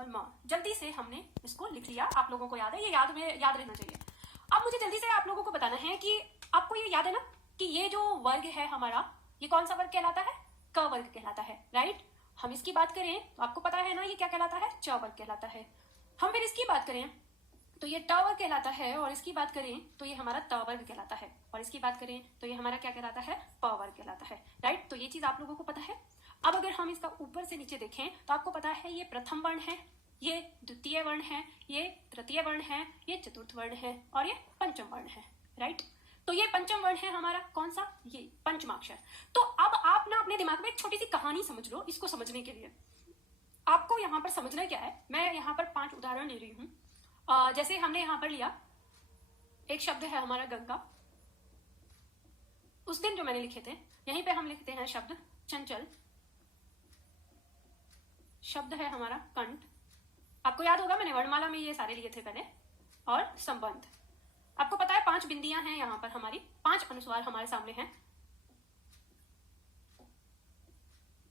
और म। जल्दी से हमने इसको लिख लिया, आप लोगों को याद है, ये याद रहना चाहिए। अब मुझे जल्दी से आप लोगों को बताना है कि आपको ये याद है ना कि ये जो वर्ग है हमारा, ये कौन सा वर्ग कहलाता है? क वर्ग कहलाता है, राइट। हम इसकी बात करें तो आपको पता है ना ये क्या कहलाता है? च वर्ग कहलाता है। हम फिर इसकी बात करें तो ये ट वर्ग कहलाता है, और इसकी बात करें तो ये हमारा त वर्ग कहलाता है, और इसकी बात करें तो ये हमारा क्या कहलाता है? प वर्ग कहलाता है, राइट। तो ये चीज आप लोगों को पता है। अब अगर हम इसका ऊपर से नीचे देखें तो आपको पता है ये प्रथम वर्ण है, ये द्वितीय वर्ण है, ये तृतीय वर्ण है, ये चतुर्थ वर्ण है, और ये पंचम वर्ण है, राइट। तो ये पंचम वर्ण है हमारा, कौन सा? ये पंचमाक्षर। तो अब आप ना अपने दिमाग में एक छोटी सी कहानी समझ लो इसको समझने के लिए। आपको यहाँ पर समझना क्या है, मैं यहाँ पर 5 उदाहरण ले रही हूँ। जैसे हमने यहाँ पर लिया एक शब्द है हमारा गंगा, उस दिन जो मैंने लिखे थे, यहीं पे हम लिखते हैं शब्द चंचल, शब्द है हमारा कंठ, आपको याद होगा मैंने वर्णमाला में ये सारे लिए थे पहले, और संबंध। आपको पता है 5 बिंदियां हैं यहाँ पर हमारी, 5 अनुस्वार हमारे सामने हैं,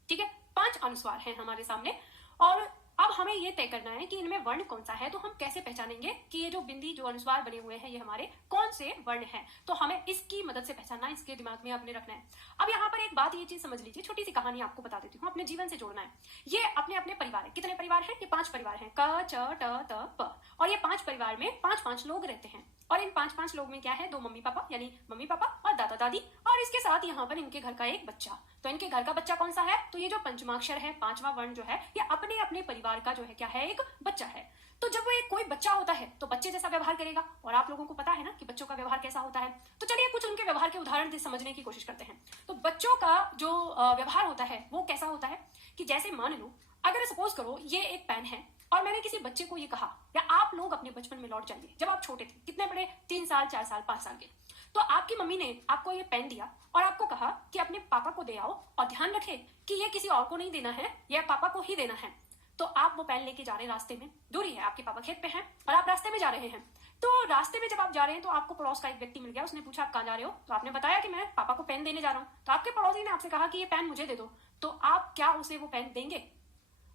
ठीक है, 5 अनुस्वार हैं हमारे सामने। और अब हमें ये तय करना है कि इनमें वर्ण कौन सा है। तो हम कैसे पहचानेंगे कि ये जो बिंदी जो अनुस्वार बने हुए हैं ये हमारे कौन से वर्ण हैं? तो हमें इसकी मदद से पहचानना, इसके दिमाग में अपने रखना है। अब यहाँ पर एक बात, ये चीज समझ लीजिए, छोटी सी कहानी आपको बता देती हूँ, अपने जीवन से जोड़ना है। ये अपने अपने परिवार है। कितने परिवार हैं? ये 5 परिवार हैं, क च ट त प। और ये 5 परिवार में 5-5 लोग रहते हैं, और इन 5-5 लोग में क्या है? 2 मम्मी पापा, यानी मम्मी पापा और दादा दादी, और इसके साथ यहाँ पर इनके घर का एक बच्चा। तो इनके घर का बच्चा कौन सा है? तो ये जो पंचमाक्षर है, 5वां वर्ण जो है, ये अपने अपने परिवार का जो है क्या है? एक बच्चा है। तो जब वो एक कोई बच्चा होता है तो बच्चे जैसा व्यवहार करेगा, और आप लोगों को पता है ना कि बच्चों का व्यवहार कैसा होता है। तो चलिए कुछ उनके व्यवहार के उदाहरण समझने की कोशिश करते हैं। तो बच्चों का जो व्यवहार होता है वो कैसा होता है कि जैसे मान लो, अगर सपोज करो ये एक पेन है, और मैंने किसी बच्चे को ये कहा, या आप लोग अपने बचपन में लौट जाइए जब आप छोटे थे, कितने बड़े, 3 साल 4 साल 5 साल के। तो आपकी मम्मी ने आपको ये पेन दिया और आपको कहा कि अपने पापा को दे आओ, और ध्यान रखे कि ये किसी और को नहीं देना है, यह पापा को ही देना है। तो आप वो पेन लेके जा रहे हैं, रास्ते में दूरी है, आपके पापा खेत पे हैं और आप रास्ते में जा रहे हैं। तो रास्ते में जब आप जा रहे हैं तो आपको पड़ोस का एक व्यक्ति मिल गया, उसने पूछा आप कहाँ जा रहे हो? तो आपने बताया कि मैं पापा को पेन देने जा रहा हूँ। तो आपके पड़ोसी ने आपसे कहा कि ये पेन मुझे दे दो, तो आप क्या उसे वो पेन देंगे?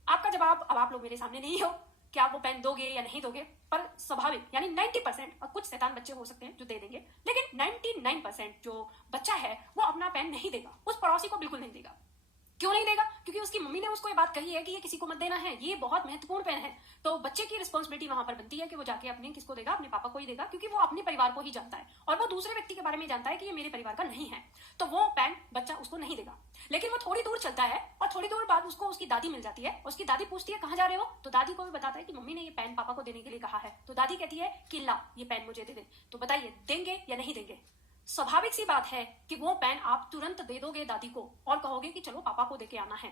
आपका जवाब, अब आप लोग मेरे सामने नहीं हो कि आप वो पेन दोगे या नहीं दोगे, पर स्वाभाविक यानी 90%, और कुछ शैतान बच्चे हो सकते हैं जो दे देंगे, लेकिन 99% जो बच्चा है वो अपना पेन नहीं देगा, उस पड़ोसी को बिल्कुल नहीं देगा। क्यों नहीं देगा? क्योंकि उसकी मम्मी ने उसको ये बात कही है कि ये किसी को मत देना है, ये बहुत महत्वपूर्ण पेन है। तो बच्चे की रिस्पॉन्सिबिलिटी वहां पर बनती है कि वो जाके अपने किसको देगा? अपने पापा को ही देगा, क्योंकि वो अपने परिवार को ही जानता है, और वो दूसरे व्यक्ति के बारे में जानता है कि ये मेरे परिवार का नहीं है। तो वो पेन बच्चा उसको नहीं देगा। लेकिन वो थोड़ी दूर चलता है, और थोड़ी दूर बाद उसको उसकी दादी मिल जाती है। उसकी दादी पूछती है कहाँ जा रहे हो? तो दादी को भी बताता है कि मम्मी ने ये पेन पापा को देने के लिए कहा है। तो दादी कहती है कि ला ये पेन मुझे दे दे। तो बताइए देंगे या नहीं देंगे? स्वाभाविक सी बात है कि वो पेन आप तुरंत दे दोगे दादी को, और कहोगे कि चलो पापा को देके आना है।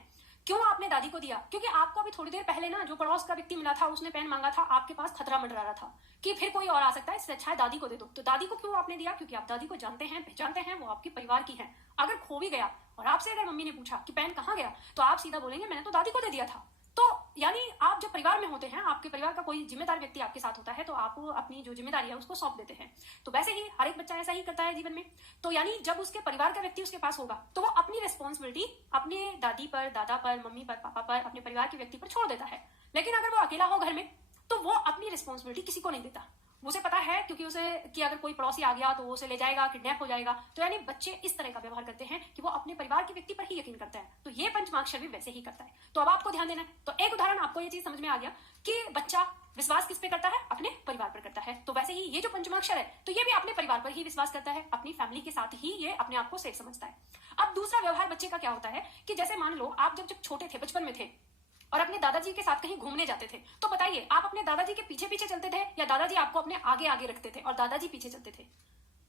क्यों आपने दादी को दिया? क्योंकि आपको अभी थोड़ी देर पहले ना जो पड़ोस का व्यक्ति मिला था, उसने पेन मांगा था, आपके पास खतरा मंडरा रहा था कि फिर कोई और आ सकता है, इससे अच्छा है दादी को दे दो। तो दादी को क्यों आपने दिया? क्योंकि आप दादी को जानते हैं, पहचानते हैं, वो आपके परिवार की है। अगर खो भी गया और आपसे अगर मम्मी ने पूछा कि पेन कहाँ गया, तो आप सीधा बोलेंगे मैंने तो दादी को दे दिया था। तो यानी आप जब परिवार में होते हैं, आपके परिवार का कोई जिम्मेदार व्यक्ति आपके साथ होता है, तो आप अपनी जो जिम्मेदारी है उसको सौंप देते हैं। तो वैसे ही हर एक बच्चा ऐसा ही करता है जीवन में। तो यानी जब उसके परिवार का व्यक्ति उसके पास होगा तो वो अपनी रिस्पॉन्सिबिलिटी अपने दादी पर, दादा पर, मम्मी पर, पापा पर, अपने परिवार के व्यक्ति पर छोड़ देता है। लेकिन अगर वो अकेला हो घर में तो वो अपनी रिस्पॉन्सिबिलिटी किसी को नहीं देता। उसे पता है क्योंकि उसे कि अगर कोई पड़ोसी आ गया तो वो उसे ले जाएगा, किडनैप हो जाएगा। तो यानी बच्चे इस तरह का व्यवहार करते हैं कि वो अपने परिवार के व्यक्ति पर ही यकीन करता है। तो ये पंचमाक्षर भी वैसे ही करता है। तो अब आपको ध्यान देना है। तो एक उदाहरण आपको ये चीज समझ में आ गया कि बच्चा विश्वास किस पे करता है? अपने परिवार पर करता है। तो वैसे ही ये जो पंचमाक्षर है तो ये भी अपने परिवार पर ही विश्वास करता है, अपनी फैमिली के साथ ही ये अपने आप को सेफ समझता है। अब दूसरा व्यवहार बच्चे का क्या होता है कि जैसे मान लो आप जब छोटे थे, बचपन में थे, और अपने दादाजी के साथ कहीं घूमने जाते थे, तो बताइए आप अपने दादाजी के पीछे पीछे चलते थे या दादाजी आपको अपने आगे आगे रखते थे और दादाजी पीछे चलते थे?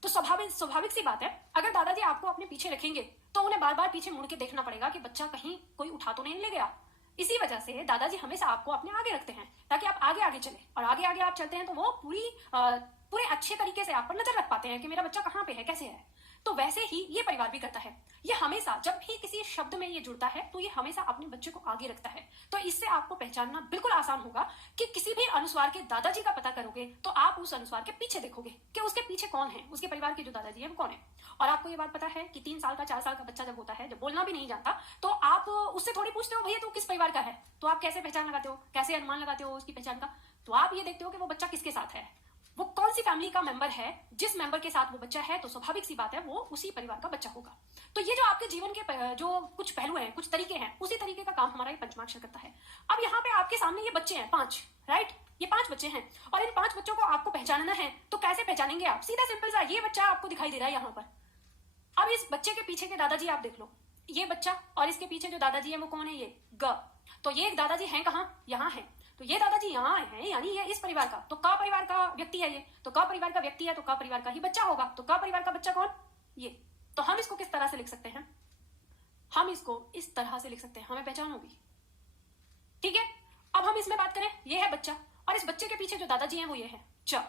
तो स्वाभाविक सी बात है, अगर दादाजी आपको अपने पीछे रखेंगे तो उन्हें बार बार पीछे मुड़ के देखना पड़ेगा कि बच्चा कहीं कोई उठा तो नहीं ले गया। इसी वजह से दादाजी हमेशा आपको अपने आगे रखते हैं ताकि आप आगे आगे चले, और आगे आगे आप चलते हैं तो वो पूरे अच्छे तरीके से आप पर नजर रख पाते हैं कि मेरा बच्चा कहाँ पे है, कैसे है। तो वैसे ही ये परिवार भी करता है। ये हमेशा जब भी किसी शब्द में ये जुड़ता है तो ये हमेशा अपने बच्चे को आगे रखता है। तो इससे आपको पहचानना बिल्कुल आसान होगा कि किसी भी अनुस्वार के दादाजी का पता करोगे तो आप उस अनुस्वार के पीछे देखोगे कि उसके पीछे कौन है, उसके परिवार के जो दादाजी है वो कौन है। और आपको ये बात पता है कि 3 साल का 4 साल का बच्चा जब होता है, जब बोलना भी नहीं जानता, तो आप उससे थोड़ी पूछते हो भैया तू किस परिवार का है, तो आप कैसे पहचान लगाते हो, कैसे अनुमान लगाते हो उसकी पहचान का? तो आप ये देखते हो कि वो बच्चा किसके साथ है, वो कौन सी फैमिली का मेंबर है। जिस मेंबर के साथ वो बच्चा है तो स्वाभाविक सी बात है वो उसी परिवार का बच्चा होगा। तो ये जो आपके जीवन के जो कुछ पहलू हैं, कुछ तरीके हैं, उसी तरीके का काम हमारा ये पंचमाक्षर करता है। अब यहाँ पे आपके सामने ये बच्चे हैं 5, राइट? ये 5 बच्चे हैं और इन 5 बच्चों को आपको पहचानना है। तो कैसे पहचानेंगे आप? सीधा सिंपल सा, ये बच्चा आपको दिखाई दे रहा है यहाँ पर। अब इस बच्चे के पीछे के दादाजी आप देख लो, ये बच्चा और इसके पीछे जो दादाजी है वो कौन है? ये ग। तो ये दादाजी हैं कहाँ? यहाँ है। तो ये दादाजी यहाँ है, यानी ये इस परिवार का, तो का परिवार का व्यक्ति है ये, तो का परिवार का व्यक्ति है तो का परिवार का ही बच्चा होगा। तो का परिवार का बच्चा कौन? ये। तो हम इसको किस तरह से लिख सकते हैं? हम इसको इस तरह से लिख सकते हैं, हमें पहचान होगी, ठीक है? अब हम इसमें बात करें, ये है बच्चा और इस बच्चे के पीछे जो दादाजी हैं वो ये है च।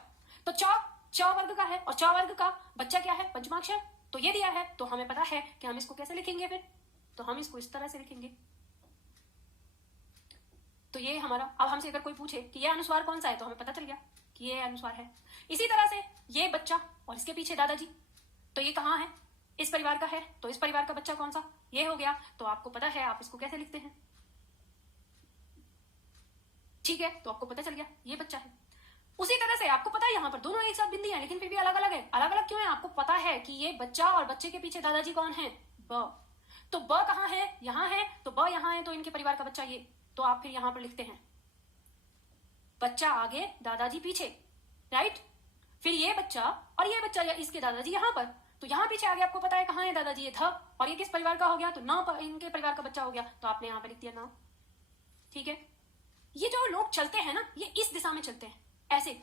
तो च वर्ग का है और च वर्ग का बच्चा क्या है? पंचमाक्षर। तो ये दिया है तो हमें पता है कि हम इसको कैसे लिखेंगे फिर, तो हम इसको इस तरह से लिखेंगे। तो ये हमारा, अब हमसे अगर कोई पूछे कि ये अनुस्वार कौन सा है तो हमें पता चल गया कि ये अनुस्वार है। इसी तरह से ये बच्चा और इसके पीछे दादाजी, तो ये कहाँ है? इस परिवार का है, तो इस परिवार का बच्चा कौन सा? ये हो गया। तो आपको पता है आप इसको कैसे लिखते हैं, ठीक है? तो आपको पता चल गया ये बच्चा है। उसी तरह से आपको पता है यहाँ पर दोनों एक साथ बिंदी है लेकिन फिर भी अलग अलग है। अलग अलग क्यों है? आपको पता है कि ये बच्चा और बच्चे के पीछे दादाजी कौन है? ब। तो ब कहाँ है? यहाँ है। तो ब यहाँ है तो इनके परिवार का बच्चा ये, तो आप फिर यहां पर लिखते हैं बच्चा आगे दादाजी पीछे, राइट? फिर ये बच्चा और ये बच्चा या इसके दादाजी यहां पर, तो यहां पीछे आगे आपको पता है कहां है दादाजी? ये ध। और ये किस परिवार का हो गया? तो न, इनके परिवार का बच्चा हो गया, तो आपने यहां पर लिख दिया न, ठीक है? ये जो लोग चलते हैं ना, ये इस दिशा में चलते हैं, ऐसे,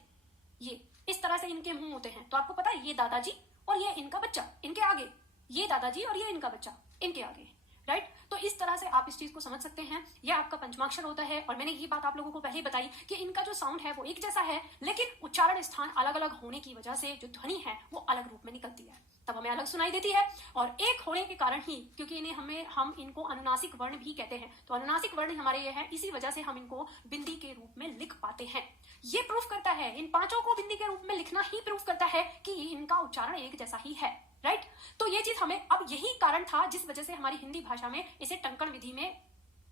ये इस तरह से इनके मुंह होते हैं। तो आपको पता है ये दादाजी और ये इनका बच्चा इनके आगे, ये दादाजी और ये इनका बच्चा इनके आगे, राइट? तो इस तरह से आप इस चीज को समझ सकते हैं। यह आपका पंचमाक्षर होता है और मैंने ये बात आप लोगों को पहले ही बताई कि इनका जो साउंड है वो एक जैसा है लेकिन उच्चारण स्थान अलग अलग होने की वजह से जो ध्वनि है वो अलग रूप में निकलती है, तब हमें अलग सुनाई देती है। और एक होने के कारण ही, क्योंकि इन्हें हम इनको अनुनासिक वर्ण भी कहते हैं, तो अनुनासिक वर्ण हमारे ये है, इसी वजह से हम इनको बिंदी के रूप में लिख पाते हैं। ये प्रूफ करता है, इन 5 को बिंदी के रूप में लिखना ही प्रूफ करता है कि इनका उच्चारण एक जैसा ही है, राइट? तो ये चीज हमें, अब यही कारण था जिस वजह से हमारी हिंदी भाषा में इसे टंकण विधि में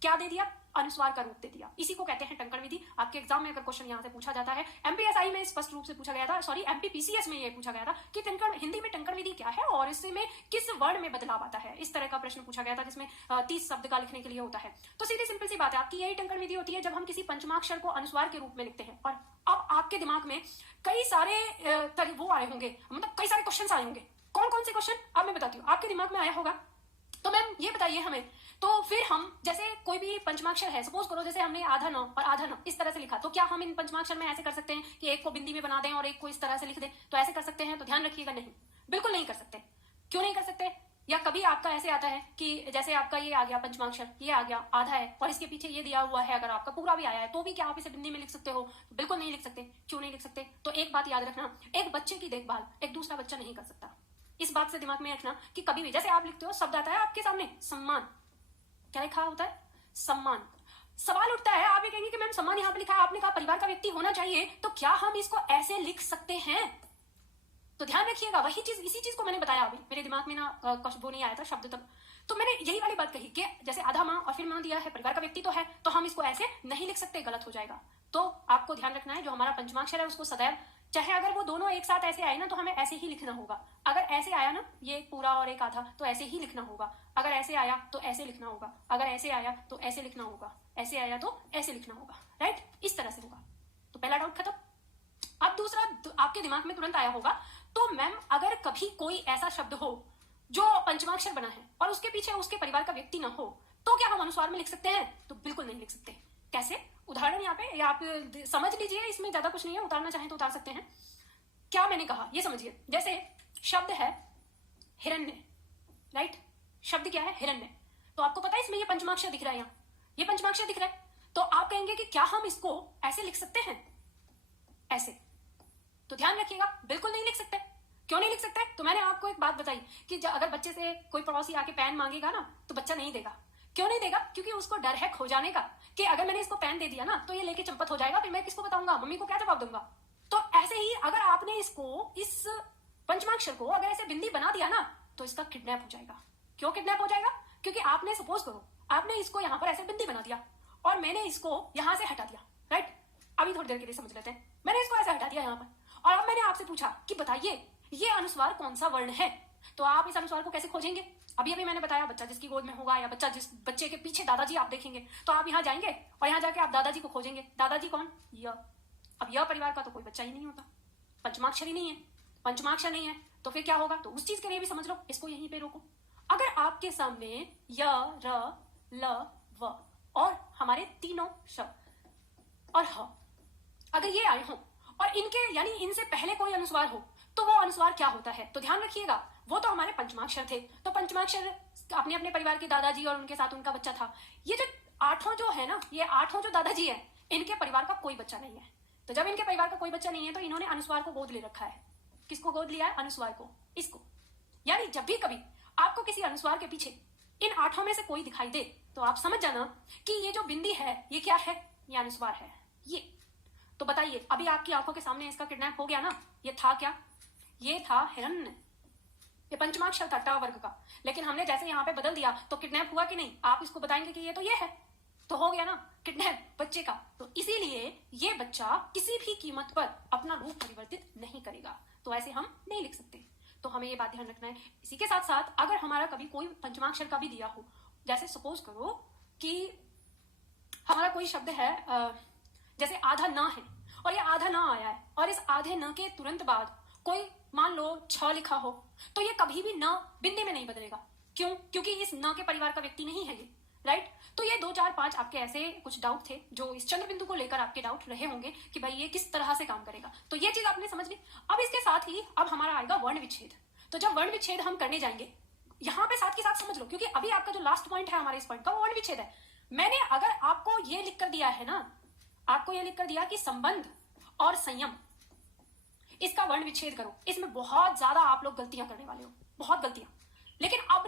क्या दे दिया? अनुस्वार का रूप दे दिया। इसी को कहते हैं टंकण विधि। आपके एग्जाम में अगर क्वेश्चन यहां से पूछा जाता है, एमपीएसआई में स्पष्ट रूप से पूछा गया था, सॉरी एमपीपीसीएस में ये पूछा गया था कि हिंदी में टंकण विधि क्या है और इसमें किस वर्ण में बदलाव आता है, इस तरह का प्रश्न पूछा गया था जिसमें 30 शब्द का लिखने के लिए होता है। तो सीधी सिंपल सी बात है, आपकी यही टंकण विधि होती है जब हम किसी पंचमाक्षर को अनुस्वार के रूप में लिखते हैं। और अब आपके दिमाग में कई सारे वो आए होंगे, मतलब कई सारे क्वेश्चन आए होंगे। कौन कौन से क्वेश्चन? अब मैं बताती हूँ, आपके दिमाग में आया होगा। तो मैम ये बताइए हमें, तो फिर हम जैसे कोई भी पंचमाक्षर है, सपोज करो जैसे हमने आधा न और आधा न इस तरह से लिखा, तो क्या हम इन पंचमाक्षर में ऐसे कर सकते हैं कि एक को बिंदी में बना दें और एक को इस तरह से लिख दें? तो ऐसे कर सकते हैं? तो ध्यान रखिएगा, नहीं, बिल्कुल नहीं कर सकते। क्यों नहीं कर सकते? या कभी आपका ऐसे आता है कि जैसे आपका ये आ गया पंचमाक्षर, ये आ गया आधा है और इसके पीछे ये दिया हुआ है, अगर आपका पूरा भी आया है तो भी क्या आप इसे बिंदी में लिख सकते हो? बिल्कुल नहीं लिख सकते। क्यों नहीं लिख सकते? तो एक बात याद रखना, एक बच्चे की देखभाल एक दूसरा बच्चा नहीं कर सकता। इस बात से दिमाग में रखना कि कभी भी जैसे आप लिखते हो, शब्द आता है आपके सामने सम्मान, क्या लिखा होता है? सम्मान। सवाल उठता है, आप ये कहेंगे कि मैम सम्मान यहाँ पे लिखा है, आपने कहा परिवार का व्यक्ति होना चाहिए, तो क्या हम इसको ऐसे लिख सकते हैं? तो ध्यान रखिएगा, वही चीज, इसी चीज को मैंने बताया अभी, मेरे दिमाग में ना वो नहीं आया था शब्द तक, तो मैंने यही वाली बात कही कि जैसे आधा माँ और फिर माँ दिया है, परिवार का व्यक्ति तो है, तो हम इसको ऐसे नहीं लिख सकते, गलत हो जाएगा। तो आपको ध्यान रखना है, जो हमारा पंचमाक्षर है उसको सदैव, चाहे अगर वो दोनों एक साथ ऐसे आए ना तो हमें ऐसे ही लिखना होगा। अगर ऐसे आया ना, ये एक पूरा और एक आधा, तो ऐसे ही लिखना होगा। अगर ऐसे आया तो ऐसे लिखना होगा, अगर ऐसे आया तो ऐसे लिखना होगा, ऐसे आया तो ऐसे लिखना होगा, राइट? इस तरह से होगा। तो पहला डाउट खत्म। अब दूसरा आपके दिमाग में तुरंत आया होगा, तो मैम अगर कभी कोई ऐसा शब्द हो जो पंचमाक्षर बना है और उसके पीछे उसके परिवार का व्यक्ति ना हो, तो क्या हम अनुस्वार में लिख सकते हैं? तो बिल्कुल नहीं लिख सकते। कैसे? उदाहरण यहाँ पे, या आप समझ लीजिए, इसमें ज्यादा कुछ नहीं है, उतारना चाहें तो उतार सकते हैं। क्या मैंने कहा ये समझिए, जैसे शब्द है हिरण्य, राइट? शब्द क्या है? हिरण्य। तो आपको पता है इसमें ये पंचमाक्षर दिख रहा है, यहाँ ये पंचमाक्षर दिख रहा है, तो आप कहेंगे कि क्या हम इसको ऐसे लिख सकते हैं? ऐसे? तो ध्यान रखिएगा, बिल्कुल नहीं लिख सकते। क्यों नहीं लिख सकते? तो मैंने आपको एक बात बताई कि अगर बच्चे से कोई पड़ोसी आके पेन मांगेगा ना तो बच्चा नहीं देगा। क्यों नहीं देगा? क्योंकि उसको डर है खो जाने का, कि अगर मैंने इसको पेन दे दिया ना तो ये लेके चंपत हो जाएगा, फिर मैं किसको बताऊंगा, मम्मी को क्या जवाब दूंगा। तो ऐसे ही अगर आपने इसको, इस पंचमाक्षर को अगर ऐसे बिंदी बना दिया ना तो इसका किडनैप हो जाएगा। क्यों किडनैप हो जाएगा? क्योंकि आपने, सपोज करो आपने इसको यहां पर ऐसे बिंदी बना दिया और मैंने इसको यहां से हटा दिया, राइट? अभी थोड़ी देर के लिए समझ लेते हैं। मैंने इसको ऐसे हटा दिया यहां पर, और अब मैंने आपसे पूछा कि बताइए ये अनुस्वार कौन सा वर्ण है, तो आप इस अनुस्वार को कैसे खोजेंगे? अभी अभी मैंने बताया, बच्चा जिसकी गोद में होगा या बच्चा जिस बच्चे के पीछे दादाजी आप देखेंगे, तो आप यहाँ जाएंगे और यहाँ जाके आप दादाजी को खोजेंगे। दादाजी कौन? य। अब यह परिवार का तो कोई बच्चा ही नहीं होता, पंचमाक्षर ही नहीं है, पंचमाक्षर नहीं है, तो फिर क्या होगा? तो उस चीज के लिए भी समझ लो, इसको यहीं पे रोको। अगर आपके सामने य, र, ल, व और हमारे तीनों श और ह अगर ये आए हों और इनके यानी इनसे पहले कोई अनुस्वार हो तो वो अनुस्वार क्या होता है? तो ध्यान रखिएगा, वो तो हमारे पंचमाक्षर थे। तो पंचमाक्षर अपने अपने परिवार के दादाजी और उनके साथ उनका बच्चा था। ये जो आठों जो है ना, ये आठों जो दादाजी है, इनके परिवार का कोई बच्चा नहीं है। तो जब इनके परिवार का कोई बच्चा नहीं है तो इन्होंने अनुस्वार को गोद ले रखा है। किसको गोद लिया है? अनुस्वार को, इसको। यानी जब भी कभी आपको किसी अनुस्वार के पीछे इन आठों में से कोई दिखाई दे तो आप समझ जाना कि ये जो बिंदी है ये क्या है? ये अनुस्वार है ये। तो बताइए, अभी आपकी आंखों के सामने इसका किडनैप हो गया ना। ये था क्या? ये था हिरण्य। ये पंचमाक्षर था ट वर्ग का, लेकिन हमने जैसे यहाँ पे बदल दिया तो किडनैप हुआ कि नहीं? आप इसको बताएंगे कि ये तो ये है, तो हो गया ना किडनैप बच्चे का। तो इसीलिए ये बच्चा किसी भी कीमत पर अपना रूप परिवर्तित नहीं करेगा, तो ऐसे हम नहीं लिख सकते। तो हमें ये बात ध्यान रखना है। इसी के साथ साथ अगर हमारा कभी कोई पंचमाक्षर का भी दिया हो, जैसे सपोज करो कि हमारा कोई शब्द है जैसे आधा न है और ये आधा न आया है और इस आधे न के तुरंत बाद कोई मान लो छ लिखा हो, तो ये कभी भी न बिंदी में नहीं बदलेगा। क्यों? क्योंकि इस न के परिवार का व्यक्ति नहीं है ये, राइट? तो ये 2 4 5 आपके ऐसे कुछ डाउट थे जो इस चंद्र बिंदु को लेकर आपके डाउट रहे होंगे कि भाई ये किस तरह से काम करेगा। तो ये चीज आपने समझ ली। अब इसके साथ ही अब हमारा आएगा वर्ण विच्छेद। तो जब वर्ण विच्छेद हम करने जाएंगे, यहाँ पे साथ के साथ समझ लो, क्योंकि अभी आपका जो लास्ट पॉइंट है हमारे इस पॉइंट का वो वर्ण विच्छेद है। मैंने अगर आपको ये लिख कर दिया है ना, आपको ये लिख कर दिया कि संबंध और संयम, इसका वर्ण विच्छेद करो, इसमें बहुत ज्यादा आप लोग गलतियां करने वाले हो, बहुत गलतियां। लेकिन अब